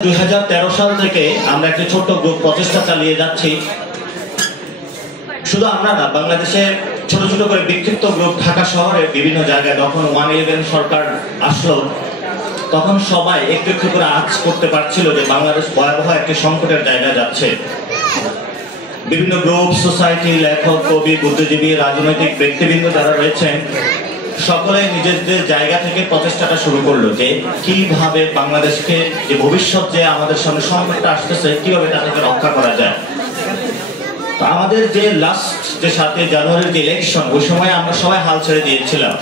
2013 সাল থেকে আমরা একটি ছোট্ট গ্রুপ প্রচেষ্টা চালিয়ে যাচ্ছি। শুধু আমরা না, বাংলাদেশে ছোট ছোট করে বিক্ষিপ্ত গ্রুপ ঢাকা শহরে বিভিন্ন জায়গায় যখন 111 সরকার আসলো তখন সবাই একটু একটু করে আঁচ করতে পারছিল যে বাংলাদেশ ভয়াবহ একটি সংকটের জায়গায় যাচ্ছে। বিভিন্ন গ্রুপ, সোসাইটি, লেখক, কবি, বুদ্ধিজীবী, রাজনৈতিক ব্যক্তিবৃন্দ যারা রয়েছেন সকলে নিজেদের জায়গা থেকে প্রচেষ্টাটা শুরু করলো যে কিভাবে বাংলাদেশকে, যে ভবিষ্যৎ যে আমাদের সামনে সংকটটা আসতেছে, কিভাবে তাদেরকে রক্ষা করা যায়। তো আমাদের যে লাস্ট যে 7 জানুয়ারির যে ইলেকশন, ওই সময় আমরা সবাই হাল ছেড়ে দিয়েছিলাম,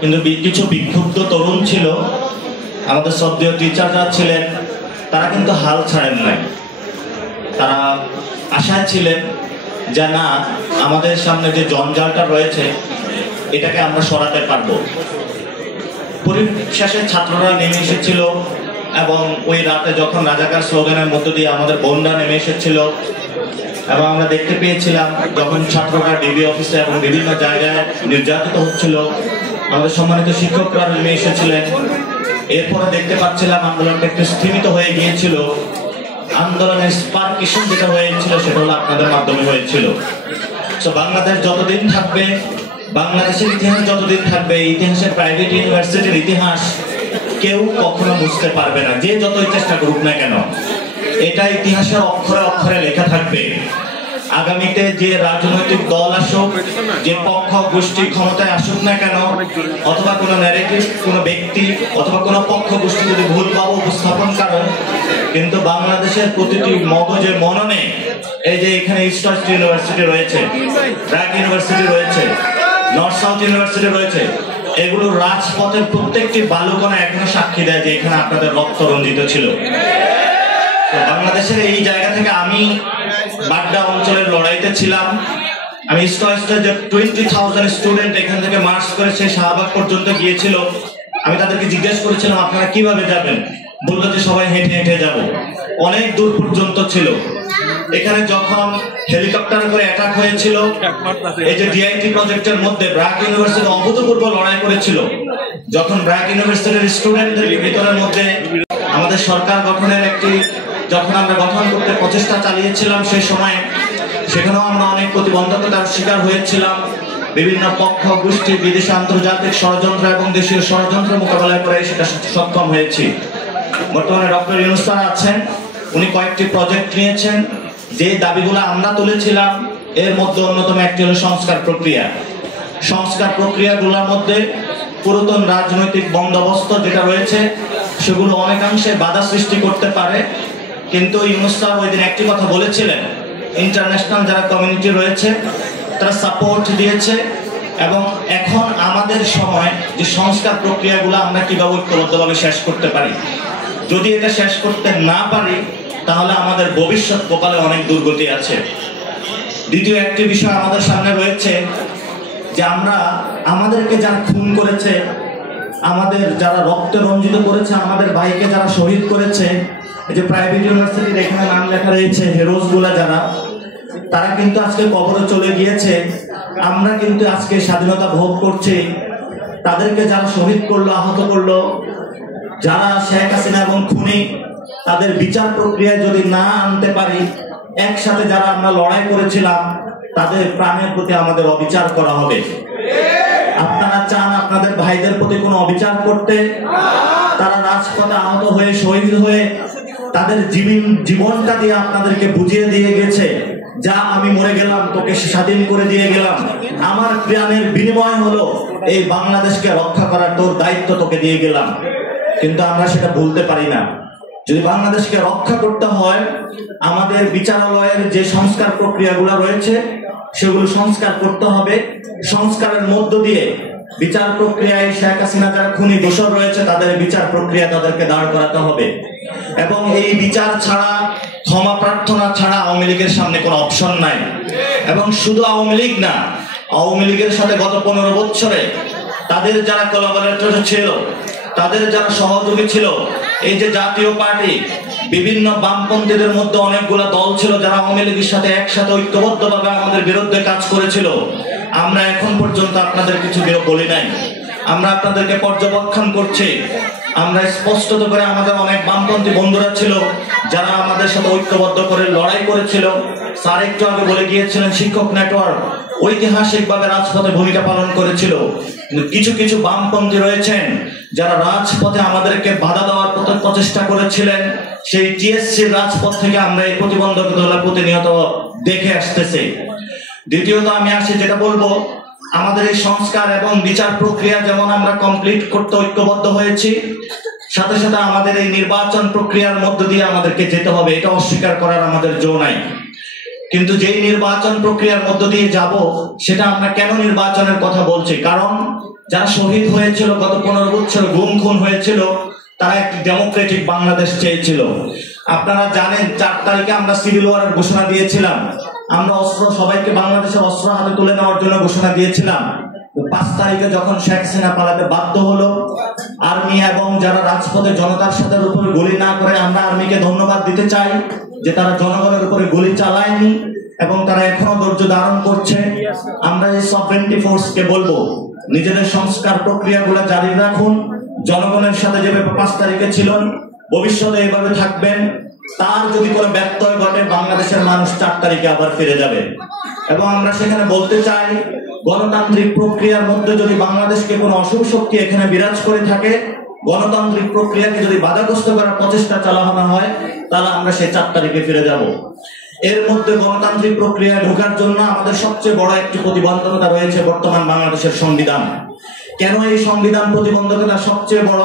কিন্তু কিছু বিক্ষুব্ধ তরুণ ছিল, আমাদের শ্রদ্ধেয় টিচাররা ছিলেন, তারা কিন্তু হাল ছাড়েন নাই। তারা আশায় ছিলেন যে না, আমাদের সামনে যে জঞ্জালটা রয়েছে এটাকে আমরা সরাতে পারবো। পরিশেষে ছাত্ররা নেমে এসেছিল এবং ওই রাতে যখন রাজাকার স্লোগানের মধ্য দিয়ে আমাদের বোনরা নেমে এসেছিল এবং আমরা দেখতে পেয়েছিলাম যখন ছাত্ররা ডিবি অফিসে এবং বিভিন্ন জায়গায় নির্যাতিত হচ্ছিল, আমাদের সম্মানিত শিক্ষকরা নেমে এসেছিলেন। এরপরে দেখতে পাচ্ছিলাম আন্দোলনটা একটু স্থিমিত হয়ে গিয়েছিল। আন্দোলনের স্পার্কেশন যেটা হয়েছিল সেটা হলো আপনাদের মাধ্যমে হয়েছিল। তো বাংলাদেশ যতদিন থাকবে, বাংলাদেশের ইতিহাস যতদিন থাকবে, ইতিহাসের প্রাইভেট ইউনিভার্সিটির ইতিহাস কেউ কখনো বুঝতে পারবে না, যে যতই চেষ্টা করুক না কেন। এটা ইতিহাসের অক্ষরে অক্ষরে লেখা থাকবে। আগামীতে যে রাজনৈতিক দল আসুক, যে পক্ষ গোষ্ঠী ক্ষমতায় আসুক না কেন, অথবা কোনো ন্যারেটিভ, কোনো ব্যক্তি অথবা কোনো পক্ষ গোষ্ঠী যদি ভুলভাবে উপস্থাপন করেন, কিন্তু বাংলাদেশের প্রতিটি মগজে মননে, এই যে এখানে ইস্ট ওয়েস্ট ইউনিভার্সিটি রয়েছে, ব্র্যাক ইউনিভার্সিটি রয়েছে, নর্থ সাউথ ইউনিভার্সিটি রয়েছে, এগুলো রাজপথের প্রত্যেকটি বালুকণা এখনো সাক্ষী দেয় যে এখানে আপনাদের রক্ত রঞ্জিত ছিল। বাংলাদেশের এই জায়গা থেকে আমি বাড্ডা অঞ্চলের লড়াইতে ছিলাম। আমি ইস্ট ওয়েস্টের যে 20,000 স্টুডেন্ট এখান থেকে মার্চ করে সে শাহবাগ পর্যন্ত গিয়েছিল, আমি তাদেরকে জিজ্ঞেস করেছিলাম আপনারা কিভাবে যাবেন, বললো যে সবাই হেঁটে হেঁটে যাব। অনেক দূর পর্যন্ত ছিল। এখানে যখন হেলিকপ্টার করে অ্যাটাক হয়েছিল, এই যে ডিআইটি প্রজেক্টের মধ্যে ব্র্যাক ইউনিভার্সিটি অভূতপূর্ব লড়াই করেছিল। যখন ব্র্যাক ইউনিভার্সিটির স্টুডেন্টদের ভিতরের মধ্যে আমাদের সরকার গঠনের যখন আমরা গঠন করতে প্রচেষ্টা চালিয়েছিলাম, সেই সময় সেখানেও আমরা অনেক প্রতিবন্ধকতার শিকার হয়েছিলাম। বিভিন্ন পক্ষ গোষ্ঠী, বিদেশি আন্তর্জাতিক ষড়যন্ত্র এবং দেশীয় ষড়যন্ত্র মোকাবেলা করে সেটা সক্ষম হয়েছি। বর্তমানে ডক্টর ইউনূস স্যার আছেন, উনি কয়েকটি প্রজেক্ট নিয়েছেন। যে দাবিগুলো আমরা তুলেছিলাম এর মধ্যে অন্যতম একটি হলো সংস্কার প্রক্রিয়া। সংস্কার প্রক্রিয়াগুলোর মধ্যে পুরাতন রাজনৈতিক বন্দোবস্ত যেটা রয়েছে সেগুলো অনেকাংশে বাধা সৃষ্টি করতে পারে, কিন্তু ইউনূস স্যার ওই দিন একটি কথা বলেছিলেন, ইন্টারন্যাশনাল যারা কমিউনিটি রয়েছে তারা সাপোর্ট দিয়েছে এবং এখন আমাদের সময় যে সংস্কার প্রক্রিয়াগুলো আমরা কিভাবে ঐক্যবদ্ধভাবে শেষ করতে পারি। যদি এটা শেষ করতে না পারি তাহলে আমাদের ভবিষ্যৎ কপালে অনেক দুর্গতি আছে। দ্বিতীয় একটি বিষয় আমাদের সামনে রয়েছে যে আমাদেরকে যারা খুন করেছে, আমাদের যারা রক্তে রঞ্জিত করেছে, আমাদের ভাইকে যারা শহীদ করেছে, এই যে প্রাইভেট ইউনিভার্সিটির এখানে নাম লেখা রয়েছে হিরোজ গুলা, তারা কিন্তু আজকে কবরে চলে গিয়েছে। আমরা কিন্তু আজকে স্বাধীনতা ভোগ করছি। তাদেরকে যারা শহীদ করলো, আহত করলো, যারা শেখ হাসিনা এবং খুনি, তাদের বিচার প্রক্রিয়ায় যদি না আনতে পারি, একসাথে যারা আমরা লড়াই করেছিলাম তাদের প্রাণের প্রতি আমাদের অবিচার করা হবে। আপনারা চান আপনাদের ভাইদের প্রতি কোনো অবিচার করতে? তারা রাজপথে আহত হয়ে, শহীদ হয়ে, তাদের জীবনটা দিয়ে আপনাদেরকে বুঝিয়ে দিয়ে গেছে, যা আমি মরে গেলাম তোকে স্বাধীন করে দিয়ে গেলাম, আমার প্রাণের বিনিময় হলো এই বাংলাদেশকে রক্ষা করার তোর দায়িত্ব তোকে দিয়ে গেলাম। কিন্তু আমরা সেটা ভুলতে পারি না। যদি বাংলাদেশকে রক্ষা করতে হয়, আমাদের বিচারালয়ের যে সংস্কার প্রক্রিয়াগুলো রয়েছে সেগুলো সংস্কার করতে হবে। সংস্কারের মধ্য দিয়ে বিচার প্রক্রিয়ায় শেখ হাসিনা যারা খুনি দোষর রয়েছে তাদের বিচার প্রক্রিয়া তাদেরকে দাঁড় করাতে হবে এবং এই বিচার ছাড়া, ক্ষমা প্রার্থনা ছাড়া আওয়ামী লীগের সামনে কোনো অপশন নাই। এবং শুধু আওয়ামী লীগ না, আওয়ামী লীগের সাথে গত 15 বছরে তাদের যারা কোলাবোরেটর ছিল, তাদের যারা সহযোগী ছিল, এই যে জাতীয় পার্টি, বিভিন্ন বামপন্থীদের মধ্যে অনেকগুলো দল ছিল যারা আওয়ামী লীগের সাথে একসাথে ঐক্যবদ্ধভাবে আমাদের বিরুদ্ধে কাজ করেছিল। আমরা এখন পর্যন্ত আপনাদের কিছু বলি নাই। আমরা আপনাদেরকে পর্যবেক্ষণ করছি। আমরা স্পষ্টত করে আমাদের অনেক বামপন্থী বন্ধুরা ছিল যারা আমাদের সাথে ঐক্যবদ্ধ করে লড়াই করেছিল। স্যার একটু আগে বলে গিয়েছিলেন শিক্ষক নেটওয়ার্ক ঐতিহাসিকভাবে রাজপথে ভূমিকা পালন করেছিল। কিছু কিছু বামপন্থী রয়েছেন যারা রাজপথে আমাদেরকে বাধা দেওয়ার প্রচেষ্টা করেছিলেন। সেই টিএসসি রাজপথ থেকে আমরা এই প্রতিবন্ধকতা প্রতিনিয়ত দেখে আসতেছি। দ্বিতীয়ত আমি আসি যেটা বলবো, আমাদের এই সংস্কার এবং বিচার প্রক্রিয়া যেমন আমরা কমপ্লিট করতে ঐক্যবদ্ধ হয়েছি, সাথে সাথে আমাদের এই নির্বাচন প্রক্রিয়ার মধ্য দিয়ে আমাদেরকে যেতে হবে, এটা অস্বীকার করার আমাদের জো নাই। কিন্তু যেই নির্বাচন প্রক্রিয়ার মধ্য দিয়ে যাব, সেটা আমরা কেন নির্বাচনের কথা বলছি? কারণ যারা শহীদ হয়েছিল, গত 15 বছর গুম খুন হয়েছিল, তারা একটি ডেমোক্রেটিক বাংলাদেশ চেয়েছিল। আপনারা জানেন 4 তারিখে আমরা সিভিল ওয়ারের ঘোষণা দিয়েছিলাম। আমরা সবাইকে বাংলাদেশের অস্ত্র হাতে তুলে নেওয়ার জন্য ঘোষণা দিয়েছিলাম। 5 তারিখে যখন শেখ হাসিনা পালাতে বাধ্য হলো, আর্মি এবং যারা রাজপথে জনতার সাথে উপরে গুলি না করে, আমরা আর্মিকে ধন্যবাদ দিতে চাই যে তারা জনগণের উপরে গুলি চালায়নি এবং তারা এখনো ধৈর্য ধারণ করছে। আমরা এই সভরেন্টি ফোর্সকে বলবো, নিজেদের সংস্কার প্রক্রিয়াগুলো জারি রাখুন। জনগণের সাথে যেভাবে 5 তারিখে ছিলেন, ভবিষ্যতে এইভাবে থাকবেন। তার যদি কোনো ব্যত্যয় ঘটে, বাংলাদেশের মানুষ 4 তারিখে আবার ফিরে যাবে। এবং আমরা সেখানে বলতে চাই, গণতান্ত্রিক প্রক্রিয়ার মধ্যে যদি বাংলাদেশকে কোনো অশুভ শক্তি এখানে বিরাজ করে থাকে, গণতান্ত্রিক প্রক্রিয়াকে যদি বাধাগ্রস্ত করার প্রচেষ্টা চালানো হয়, তাহলে আমরা সেই 4 তারিখে ফিরে যাব। এর মধ্যে গণতান্ত্রিক প্রক্রিয়ায় ঢোকার জন্য আমাদের সবচেয়ে বড় একটি প্রতিবন্ধকতা রয়েছে বর্তমান বাংলাদেশের সংবিধান। কেন এই সংবিধান প্রতিবন্ধকতা সবচেয়ে বড়?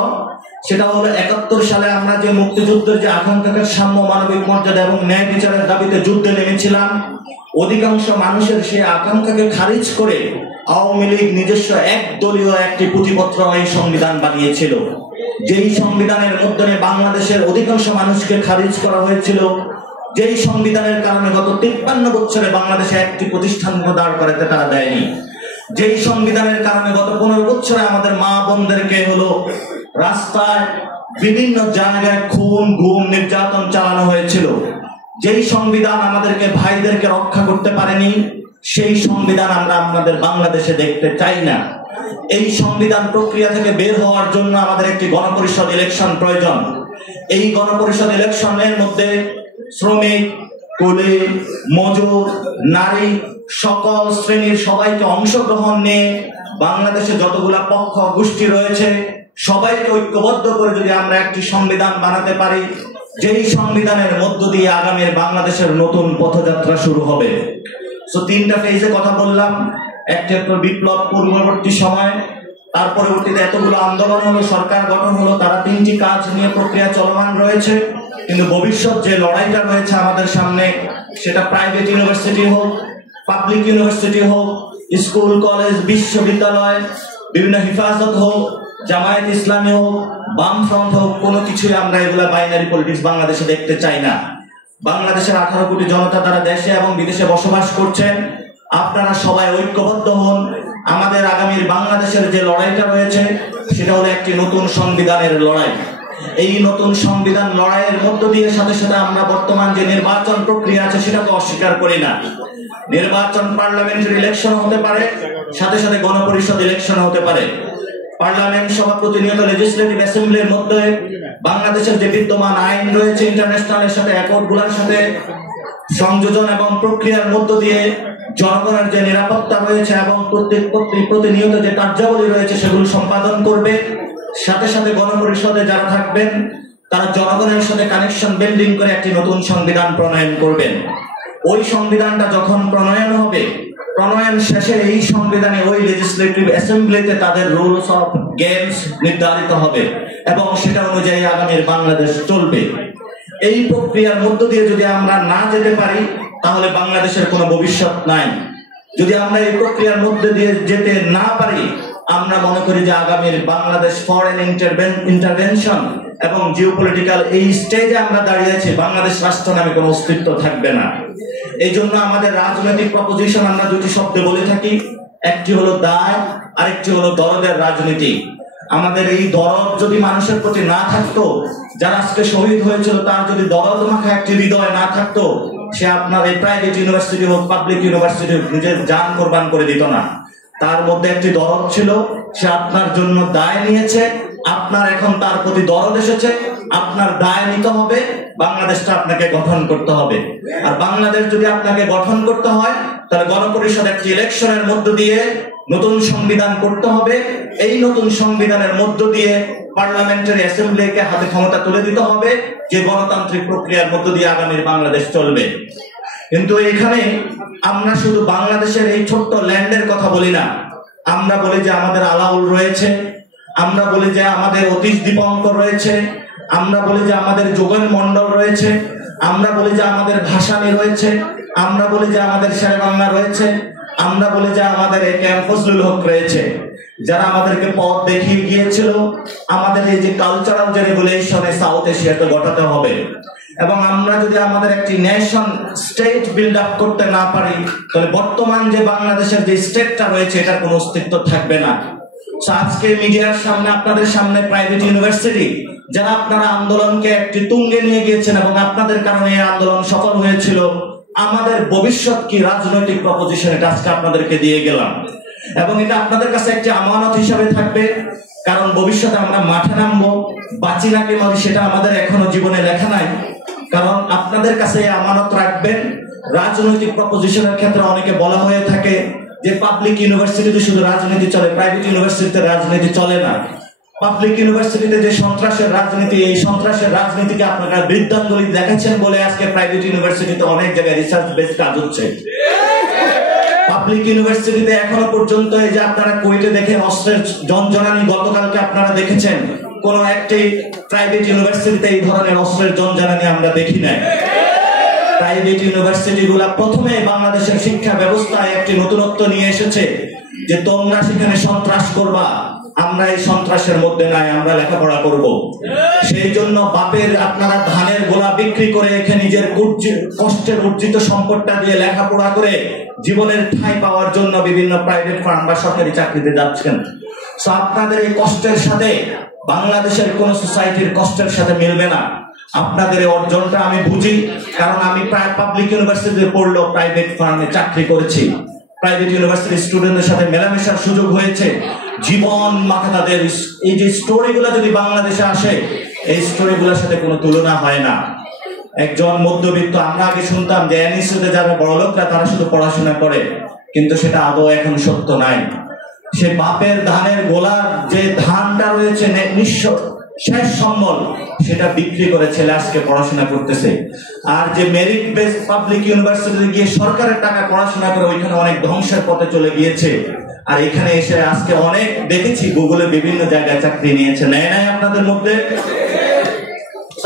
সেটা হলো 71 সালে আমরা যে মুক্তিযুদ্ধের যে আকাঙ্ক্ষাকে সাম্য, মানবিক মর্যাদা এবং ন্যায় বিচারের দাবিতে যুদ্ধে নেমেছিলাম, অধিকাংশ মানুষের সেই আকাঙ্ক্ষাকে খারিজ করে আওয়ামী লীগ নিজস্ব একদলীয় একটি পুঁথিপত্র এই সংবিধান বানিয়েছিল। যেই সংবিধানের মধ্যে বাংলাদেশের অধিকাংশ মানুষকে খারিজ করা হয়েছিল, যেই সংবিধানের কারণে গত 53 বছরে বাংলাদেশে একটি প্রতিষ্ঠান দাঁড় করাতে তারা দেয়নি, যেই সংবিধানের কারণে গত 15 বছরে আমাদের মা বোনদেরকে হলো রাস্তায় বিভিন্ন জায়গায় খুন, গুম, নির্যাতন চালানো হয়েছিল, যেই সংবিধান আমাদেরকে ভাইদেরকে রক্ষা করতে পারেনি, সেই সংবিধান আমরা আমাদের বাংলাদেশে দেখতে চাই না। এই সংবিধান প্রক্রিয়া থেকে বের হওয়ার জন্য আমাদের একটি গণপরিষদ ইলেকশন প্রয়োজন। এই গণপরিষদ ইলেকশনের মধ্যে শ্রমিক, কুলি, মজুর, নারী, সকল শ্রেণীর সবাইকে অংশগ্রহণ নিয়ে বাংলাদেশে যতগুলা পক্ষ গোষ্ঠী রয়েছে সবাইকে ঐক্যবদ্ধ করে যদি আমরা একটি সংবিধান বানাতে পারি, যেই সংবিধানের মধ্য দিয়ে আগামীর বাংলাদেশের নতুন পথযাত্রা শুরু হবে। সো 3টা ফেজে কথা বললাম। একটা বিপ্লব পূর্ববর্তী সময়, তার পরবর্তীতে এতগুলো আন্দোলন হলো, সরকার গঠন হলো, তারা 3টি কাজ নিয়ে প্রক্রিয়া চলমান রয়েছে। কিন্তু ভবিষ্যৎ যে লড়াইটা রয়েছে আমাদের সামনে, সেটা প্রাইভেট ইউনিভার্সিটি হোক, পাবলিক ইউনিভার্সিটি হোক, স্কুল, কলেজ, বিশ্ববিদ্যালয়, বিভিন্ন হিফাজত হোক, জামায়াত ইসলামী হোক, বামফ্রন্ট হোক, কোনো কিছুই আমরা এগুলা বাইনারি পলিটিক্স বাংলাদেশে দেখতে চাই না। বাংলাদেশের 18 কোটি জনতা তারা দেশে এবং বিদেশে বসবাস করছেন। আপনারা সবাই ঐক্যবদ্ধ হন। আমাদের আগামীর বাংলাদেশের যে লড়াইটা রয়েছে, সেটা হলো একটি নতুন সংবিধানের লড়াই। এই নতুন সংবিধান লড়াইয়ের মধ্য দিয়ে সাথে সাথে আমরা বর্তমান যে নির্বাচন প্রক্রিয়া আছে সেটাকে অস্বীকার করি না। নির্বাচন পার্লামেন্টারি ইলেকশন হতে পারে, সাথে সাথে গণপরিষদ ইলেকশন হতে পারে। পার্লামেন্ট সভা প্রতিনিয়ত লেজিসলেটিভ অ্যাসেম্বলির মধ্যে বাংলাদেশের যে বিদ্যমান আইন রয়েছে, ইন্টারন্যাশনালের সাথে অ্যাকর্ডগুলোর সাথে সংযোজন এবং প্রক্রিয়ার মধ্য দিয়ে জনগণের যে নিরাপত্তা রয়েছে এবং প্রতিনিয়ত যে কার্যাবলী রয়েছে সেগুলো সম্পাদন করবে। সাথে সাথে গণপরিষদে যারা থাকবেন তারা জনগণের সাথে কানেকশন বিল্ডিং করে একটি নতুন সংবিধান প্রণয়ন করবেন। ওই সংবিধানটা যখন প্রণয়ন হবে, প্রণয়ন শেষে এই সংবিধানে ওই লেজিসলেটিভ অ্যাসেম্বলিতে তাদের রুলস অফ গেমস নির্ধারিত হবে এবং সেটা অনুযায়ী আগামীর বাংলাদেশ চলবে। এই প্রক্রিয়ার মধ্য দিয়ে যদি আমরা না যেতে পারি, তাহলে বাংলাদেশের কোনো ভবিষ্যৎ নাই। যদি আমরা এই প্রক্রিয়ার মধ্যে দিয়ে যেতে না পারি, আমরা মনে করি যে আগামীর বাংলাদেশ ফরেন ইন্টারভেনশন এবং জিওপলিটিক্যাল এই স্টেজে আমরা দাঁড়িয়েছি, বাংলাদেশ রাষ্ট্র নামে কোনো অস্তিত্ব থাকবে না। এই জন্য আমাদের রাজনৈতিক প্রপোজিশন আমরা দুটি শব্দে বলে থাকি, একটি হলো দায়, আরেকটি হলো দরদের রাজনীতি। আমাদের এই দরদ যদি মানুষের প্রতি না থাকতো, যারা আজকে শহীদ হয়েছিল তার যদি দরদ মাখা একটি হৃদয় না থাকতো, সে আপনার এই প্রাইভেট ইউনিভার্সিটি হোক, পাবলিক ইউনিভার্সিটি হোক, নিজের জান কোরবান করে দিত না। তার মধ্যে একটি দরদ ছিল, সে আপনার জন্য দায় নিয়েছে, আপনার এখন তার প্রতি দরদ এসেছে, আপনার দায় নিতে হবে, বাংলাদেশটা আপনাকে গঠন করতে হবে। আর বাংলাদেশ যদি আপনাকে গঠন করতে হয় তাহলে গণপরিষদ একটি ইলেকশনের মধ্য দিয়ে নতুন সংবিধান করতে হবে। এই নতুন সংবিধানের মধ্য দিয়ে পার্লামেন্টারি অ্যাসেম্বলিকে হাতে ক্ষমতা তুলে দিতে হবে, যে গণতান্ত্রিক প্রক্রিয়ার মধ্য দিয়ে আগামী বাংলাদেশ চলবে। কিন্তু এখানে আমরা শুধু বাংলাদেশের এই ছোট্ট ল্যান্ডের কথা বলি না, আমরা বলি যে আমাদের আলাউল রয়েছে, আমরা বলি যে আমাদের অতীশ দীপঙ্কর রয়েছে, আমরা বলি যে আমাদের যোগেন মন্ডল রয়েছে, আমরা বলি যে আমাদের ভাসানী রয়েছে, আমরা বলি যে আমাদের শেরেবাংলা রয়েছে, আমরা বলি যে আমাদের একে এম ফজলুল হক রয়েছে, যারা আমাদেরকে পথ দেখিয়ে গিয়েছিল আমাদের এই যে কালচারাল যে রেগুলেশনে সাউথ এশিয়াতে ঘটাতে হবে। এবং আমরা যদি আমাদের একটি নেশন স্টেট বিল্ড আপ করতে না পারি তাহলে বর্তমান যে বাংলাদেশের যে স্টেটটা রয়েছে এটার কোনো অস্তিত্ব থাকবে না। আজকে মিডিয়ার সামনে, আপনাদের সামনে প্রাইভেট ইউনিভার্সিটি যারা আপনারা আন্দোলনকে একটি তুঙ্গে নিয়ে গিয়েছেন এবং আপনাদের কারণে এই আন্দোলন সফল হয়েছিল, আমাদের ভবিষ্যৎ কি রাজনৈতিক প্রপোজিশন এটা আজকে আপনাদেরকে দিয়ে গেলাম। এবং এটা আপনাদের কাছে একটি আমানত হিসাবে থাকবে, কারণ ভবিষ্যতে আমরা মাঠে নামবো, বাঁচি নাকি মরি সেটা আমাদের এখনো জীবনে লেখা নাই। কারণ আপনাদের কাছে আমানত রাখবেন। রাজনৈতিক প্রপোজিশনের ক্ষেত্রে অনেকে বলা হয়ে থাকে যে পাবলিক ইউনিভার্সিটিতে শুধু রাজনীতি চলে, প্রাইভেট ইউনিভার্সিটিতে রাজনীতি চলে না। পাবলিক ইউনিভার্সিটিতে যে সন্ত্রাসের রাজনীতি, এই সন্ত্রাসের রাজনীতিকে আপনারা বৃদ্ধাঙ্গুলি দেখেছেন বলে আজকে প্রাইভেট ইউনিভার্সিটিতে অনেক জায়গায় রিসার্চ বেস কাজ হচ্ছে। পাবলিক ইউনিভার্সিটিতে এখনো পর্যন্ত এই যে আপনারা কুয়েটে দেখেন অস্ত্রের জনজনানি, গতকালকে আপনারা দেখেছেন কোন একটি প্রাইভেট ইউনিভার্সিটিতে এই ধরনের অস্ত্রের জনজনানি আমরা দেখি নাই। প্রাইভেট ইউনিভার্সিটি গুলা প্রথমে বাংলাদেশের শিক্ষা ব্যবস্থায় একটি নতুনত্ব নিয়ে এসেছে যে তোমরা সেখানে সন্ত্রাস করবা, আমরা এই সন্ত্রাসের মধ্যে নাই, আমরা লেখাপড়া করব। সেই জন্য বাপের আপনারা ধানের গোলা বিক্রি করে এখানে নিজের কষ্টের অর্জিত সম্পদটা দিয়ে লেখাপড়া করে জীবনের ঠাঁই পাওয়ার জন্য বিভিন্ন প্রাইভেট ফার্ম বা সরকারি চাকরিতে যাচ্ছেন। তো আপনাদের এই কষ্টের সাথে বাংলাদেশের কোন সোসাইটির কষ্টের সাথে মিলবে না। আপনাদের এই অর্জনটা আমি বুঝি, কারণ আমি প্রায় পাবলিক ইউনিভার্সিটিতে পড়লেও প্রাইভেট ফার্মে চাকরি করেছি। প্রাইভেট ইউনিভার্সিটির স্টুডেন্টদের সাথে মেলামেশার সুযোগ হয়েছে। জীবন মাথা তাদের এই যে স্টোরিগুলো যদি বাংলাদেশে আসে, এই স্টোরিগুলোর সাথে কোনো তুলনা হয় না। একজন মধ্যবিত্ত, আমরা আগে শুনতাম যে এনএসইউতে যারা বড় লোকরা তারা শুধু পড়াশোনা করে, কিন্তু সেটা আদৌ এখন সত্য নাই। সে বাপের ধানের গোলার যে ধানটা রয়েছে নিঃস্ব শেষ সম্বল, সেটা বিক্রি করে ছেলে আজকে পড়াশোনা করতেছে। আর যে মেরিট বেস পাবলিক ইউনিভার্সিটিতে গিয়ে সরকারের টাকা পড়াশোনা করে ওইখানে অনেক ধ্বংসের পথে চলে গিয়েছে। আর এখানে এসে আজকে অনেক দেখেছি গুগলে বিভিন্ন জায়গায় চাকরি নিয়েছে, নেয় নাই আপনাদের মধ্যে।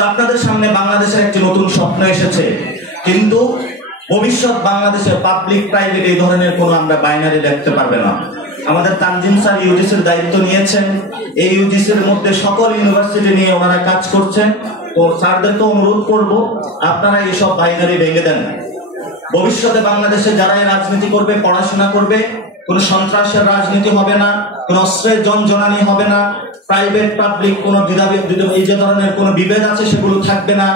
আপনাদের সামনে বাংলাদেশের একটি নতুন স্বপ্ন এসেছে, কিন্তু ভবিষ্যৎ বাংলাদেশের পাবলিক প্রাইভেট এই ধরনের কোনো আমরা বাইনারি দেখতে পারবে না। আমাদের তানজিম স্যার ইউজিসির দায়িত্ব নিয়েছেন, এই ইউজিসির মধ্যে সকল ইউনিভার্সিটি নিয়ে ওনারা কাজ করছেন। তো স্যারদেরকে অনুরোধ করব আপনারা এইসব বাইনারি ভেঙে দেন। ভবিষ্যতে বাংলাদেশে যারাই রাজনীতি করবে, পড়াশোনা করবে, কোনো সন্ত্রাসের রাজনীতি হবে না, কোনো অস্ত্রের জনজনানি হবে না, প্রাইভেট পাবলিক কোনো এই যে ধরনের কোনো বিভেদ আছে সেগুলো থাকবে না।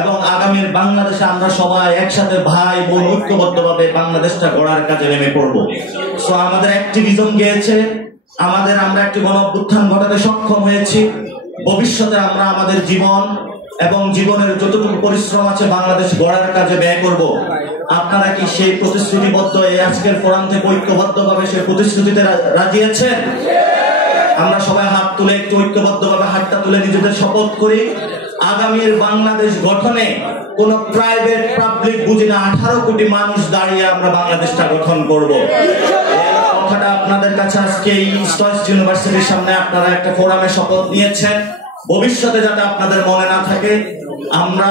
এবং আগামীর বাংলাদেশে আমরা সবাই একসাথে ভাই বোন ঐক্যবদ্ধভাবে বাংলাদেশটা গড়ার কাজে নেমে পড়বো। সো আমাদের অ্যাক্টিভিজম গিয়েছে, আমরা একটি গণ অভ্যুত্থান ঘটাতে সক্ষম হয়েছি। ভবিষ্যতে আমরা আমাদের জীবন এবং জীবনের যতটুকু পরিশ্রম আছে বাংলাদেশ গড়ার কাজে ব্যয় করব। আপনারা কি সেই প্রতিশ্রুতিবদ্ধ এই আজকের ফোরাম থেকে ঐক্যবদ্ধভাবে সেই প্রতিশ্রুতিতে রাজি আছেন? আমরা সবাই হাত তুলে একটু ঐক্যবদ্ধভাবে হাতটা তুলে নিজেদের শপথ করি, আগামীর বাংলাদেশ গঠনে কোন প্রাইভেট পাবলিক বুঝি না, 18 কোটি মানুষ দাঁড়িয়ে আমরা বাংলাদেশটা গঠন করব। কথাটা আপনাদের কাছে আজকে এই ইস্ট ওয়েস্ট ইউনিভার্সিটির সামনে আপনারা একটা ফোরামে শপথ নিয়েছেন। ভবিষ্যতে যাতে আপনাদের মনে না থাকে আমরা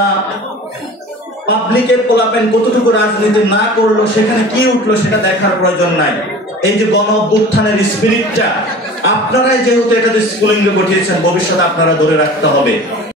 পাবলিকের পোলাপেন কতটুকু রাজনীতি না করলো, সেখানে কি উঠলো সেটা দেখার প্রয়োজন নাই। এই যে গণ অভ্যুত্থানের স্পিরিটটা আপনারাই যেহেতু এটাতে স্কুলিং এ পাঠিয়েছেন, ভবিষ্যতে আপনারা ধরে রাখতে হবে।